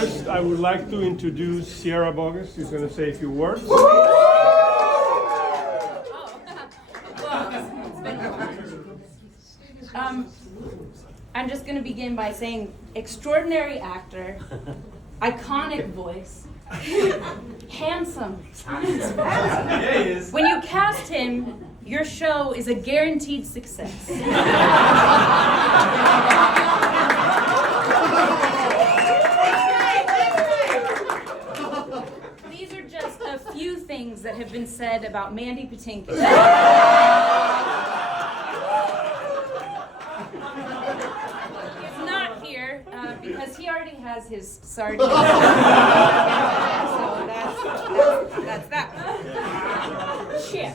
first, I would like to introduce Sierra Boggess. She's going to say a few words. I'm just going to begin by saying extraordinary actor, iconic voice, handsome. When you cast him, your show is a guaranteed success. These are just a few things that have been said about Mandy Patinkin. Because he already has his sardines. So that's that. Chip.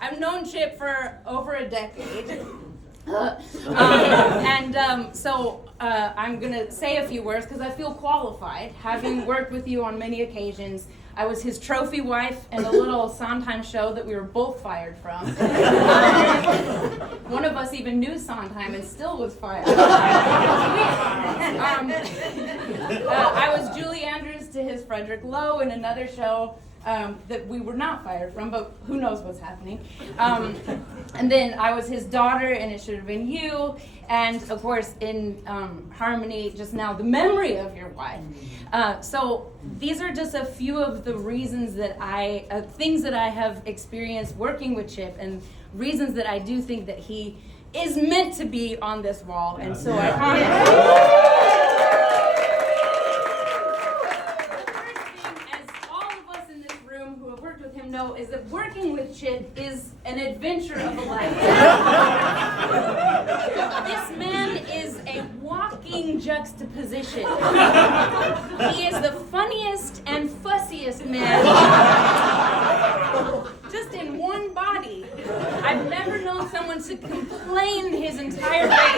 I've known Chip for over a decade. So I'm going to say a few words because I feel qualified, having worked with you on many occasions. I was his trophy wife in a little Sondheim show that we were both fired from. One of us even knew Sondheim and still was fired. I was Julie Andrews to his Frederick Lowe in another show that we were not fired from, but who knows what's happening. And then I was his daughter, and It Should Have Been You, and of course in Harmony just now, the memory of your wife. So these are just a few of the reasons that things that I have experienced working with Chip, and reasons that I do think that he is meant to be on this wall, and so know is that working with Chip is an adventure of a lifetime. This man is a walking juxtaposition. He is the funniest and fussiest man just in one body. I've never known someone to complain his entire way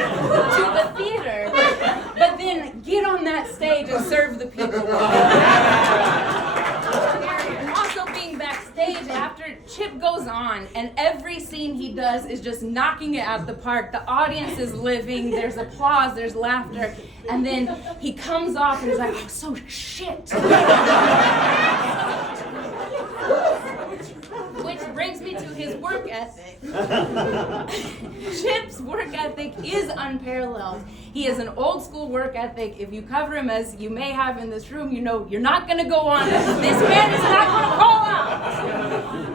to the theater, but then get on that stage and serve the people. After Chip goes on, and every scene he does is just knocking it out of the park. The audience is living, there's applause, there's laughter, and then he comes off and he's like, "I'm so shit." Which brings me to his work ethic. Chip's work ethic is unparalleled. He has an old school work ethic. If you cover him as you may have in this room, you know you're not going to go on. This man is not going to call out.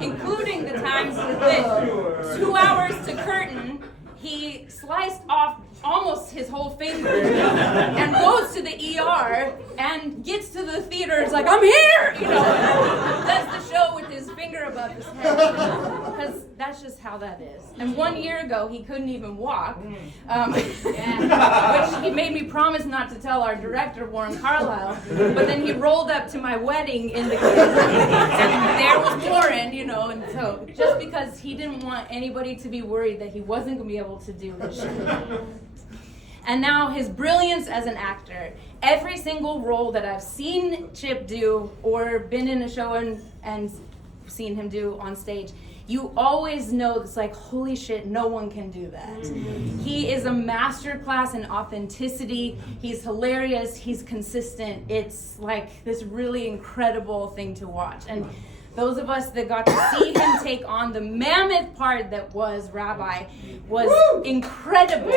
Including the times that 2 hours to curtain, he sliced off almost his whole finger and goes to the ER and gets to the theater. It's like, "I'm here!" Does the show with his finger above his head. Because that's just how that is. And 1 year ago, he couldn't even walk, which he made me promise not to tell our director, Warren Carlisle. But then he rolled up to my wedding in the and there was Warren, and so just because he didn't want anybody to be worried that he wasn't going to be able to do this show. And now his brilliance as an actor. Every single role that I've seen Chip do or been in a show and seen him do on stage, you always know it's like, holy shit, no one can do that. He is a masterclass in authenticity. He's hilarious. He's consistent. It's like this really incredible thing to watch. And those of us that got to see him take on the mammoth part that was Rabbi was incredible.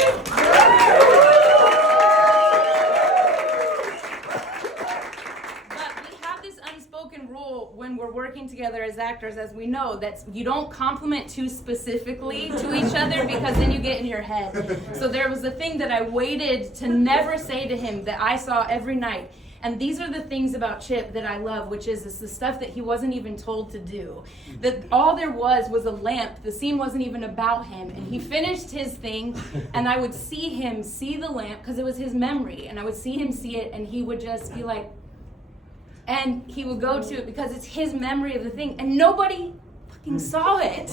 But we have this unspoken rule when we're working together as actors, as we know, that you don't compliment too specifically to each other because then you get in your head. So there was a thing that I waited to never say to him that I saw every night. And these are the things about Chip that I love, which is the stuff that he wasn't even told to do. That all there was a lamp. The scene wasn't even about him. And he finished his thing, and I would see him see the lamp, because it was his memory. And I would see him see it, and he would just be like, and he would go to it because it's his memory of the thing. And nobody fucking saw it.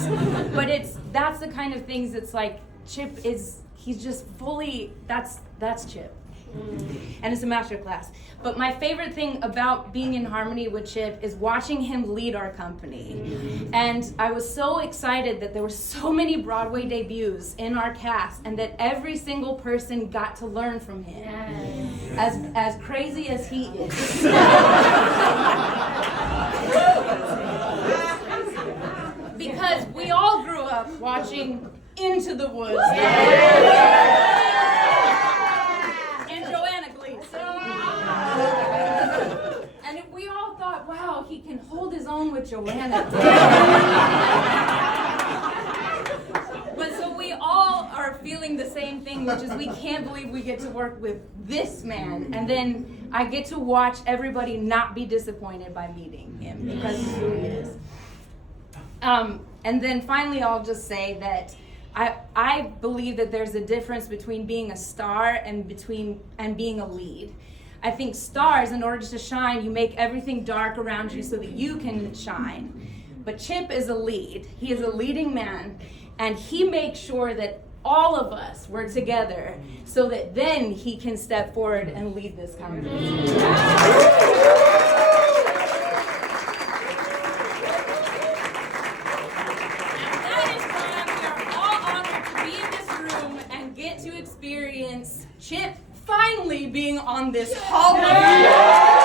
But that's the kind of things that's like, Chip is, he's just fully, that's Chip. And it's a master class. But my favorite thing about being in harmony with Chip is watching him lead our company. And I was so excited that there were so many Broadway debuts in our cast, and that every single person got to learn from him. As crazy as he is. Because we all grew up watching Into the Woods. And we all thought, wow, he can hold his own with Joanna. But so we all are feeling the same thing, which is we can't believe we get to work with this man. And then I get to watch everybody not be disappointed by meeting him, because he really is. And then finally, I'll just say that I believe that there's a difference between being a star and being a lead. I think stars, in order to shine, you make everything dark around you so that you can shine. But Chip is a lead. He is a leading man, and he makes sure that all of us work together so that then he can step forward and lead this company. To experience Chip finally being on this hall of fame.